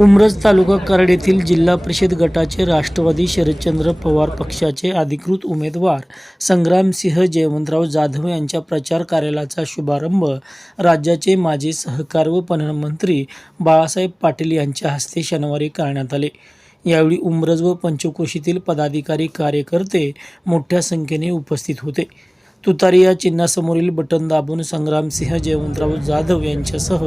उमरज तालुका कराड येथील जिल्हा परिषद गटाचे राष्ट्रवादी शरदचंद्र पवार पक्षाचे अधिकृत उमेदवार संग्रामसिंह जयवंतराव जाधव यांच्या प्रचार कार्यालयाचा शुभारंभ राज्याचे माजी सहकार व पणन मंत्री बाळासाहेब पाटील यांच्या हस्ते शनिवारी करण्यात आले। यावेळी उमरज व पंचक्रोशीतील पदाधिकारी कार्यकर्ते मोठ्या संख्येने उपस्थित होते। तुतारी या चिन्हासमोरील बटन दाबून संग्रामसिंह जयवंतराव जाधव यांच्यासह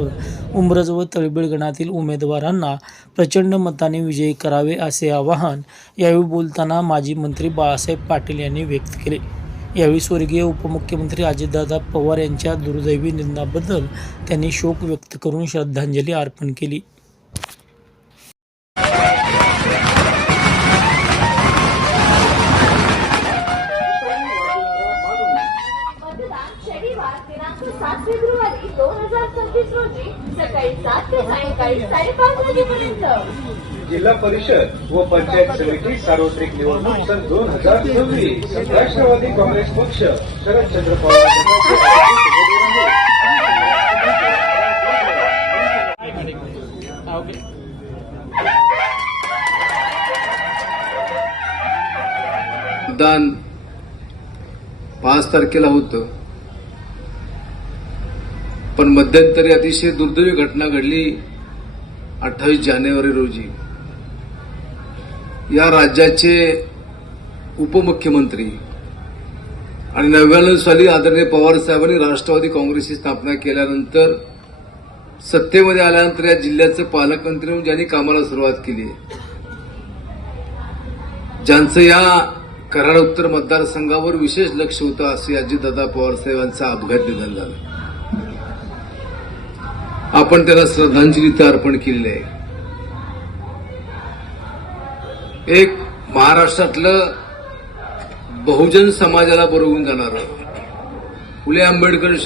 उमरज व तळबीड गणातील उमेदवारांना प्रचंड मताने विजयी करावे असे आवाहन यावेळी बोलताना माजी मंत्री बाळासाहेब पाटील यांनी व्यक्त केले। यावेळी स्वर्गीय उपमुख्यमंत्री अजितदादा पवार यांच्या दुर्दैवी निधनाबद्दल त्यांनी शोक व्यक्त करून श्रद्धांजली अर्पण केली। शनिवार दिनांक 7 फेब्रुवारी 2025 रोजी सकाळी 7 ते सायंकाळी 5:30 वाजेपर्यंत जिल्हा परिषद व पंचायत समिती सार्वत्रिक निवडणूक सन 2026 राष्ट्रवादी काँग्रेस पक्ष शरदचंद्र पवार मतदान 5 तारखेला होतं, पण मध्यंतरी अतिशय दुर्दैवी घटना घडली 28 जानेवारी रोजी। या राज्याचे उपमुख्यमंत्री आणि 99 साली आदरणीय पवार साहेबांनी राष्ट्रवादी काँग्रेसची स्थापना केल्यानंतर सत्तेमध्ये आल्यानंतर या जिल्ह्याचे पालकमंत्री म्हणून ज्यांनी कामाला सुरुवात केली, ज्यांचं या कराड उत्तर मतदारसंघावर विशेष लक्ष होतं, असे अजितदादा पवार साहेबांचं अपघात निधन झालं। आपण त्यांना श्रद्धांजली अर्पण केलेली आहे। एक महाराष्ट्रातलं बहुजन समाजाला बरोवून जाणारं फुले आंबेडकर